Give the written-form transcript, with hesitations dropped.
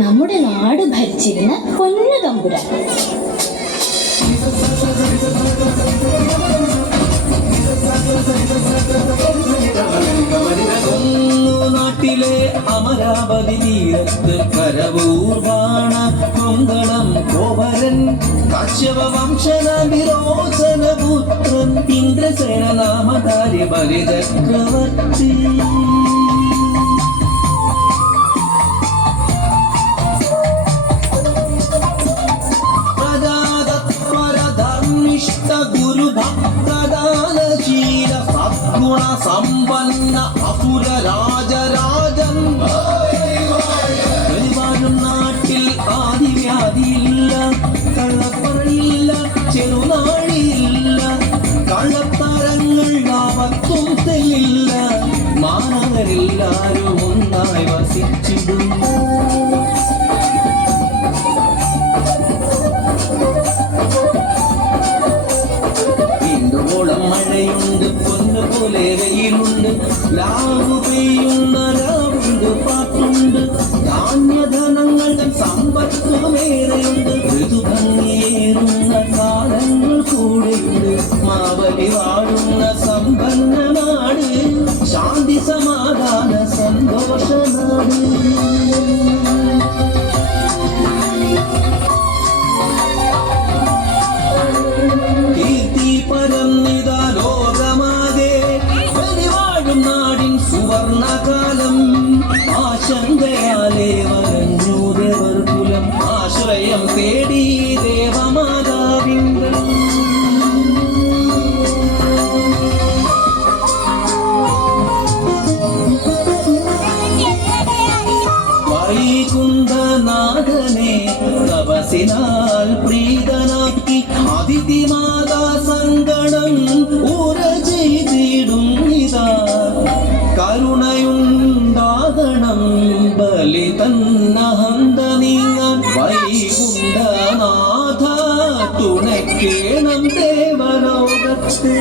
നമ്മുടെ നാട് ഭരിച്ചിരുന്ന പൊന്നു തമ്പുരാൻ. നാട്ടിലെ അമരാവതി തീരത്ത് കരവൂർവാണ മംഗളം കോവലൻ കാശ്യപ വംശന വിരോചന പുത്രൻ ഇന്ദ്രസേന നാമധാരി ബലിചക്രവർത്തി. ഗുരുഭക്തദാനശീല സദ്ഗുണ സമ്പന്ന അസുര രാജരാജൻ. ഒരുപാടും നാട്ടിൽ ആദിവ്യാധിയില്ല, കള്ളപ്പറയില്ല, ചെറുനാഴിയില്ല, കള്ളത്തരങ്ങൾ ആപത്തും തെല്ലില്ല. മാനവരെല്ലാരും ഒന്നായി വസിച്ചിടുന്നു. മഴയുണ്ട്, പൊന്നുപോലെ വെയിലുണ്ട്, ലാവ് പെയ്യുന്ന രാവുണ്ട്, പാട്ടുണ്ട്, ധാന്യധനങ്ങൾ സമ്പത്തുമേറെയുണ്ട്, ഋതുഭംഗിയേറുന്ന കാലങ്ങൾ കൂടെയുണ്ട്. മാവലി വാഴുന്ന സമ്പന്ന നാട്, ശാന്തി സമാധാന സന്തോഷനാട്. സുവർണകാലം ആശങ്കയാലേ വരഞ്ഞു ദേവർകുലം, ആശ്രയം തേടി ദേവമാതാവിന്ദ്രൻ. വൈകുണ്ഠനാഥനെ തപസിനാൽ പ്രീതനാക്കി അതിഥിമാതാ സങ്കടം ഉറ ചെയ്തിടും ഇതാ. കരുണയുണ്ടാകണം ബലി തന്നഹന്ത നീങ്ങാൻ, വൈകുണ്ഠനാഥ തുണയ്ക്കേണം ദേവലോകത്തെ.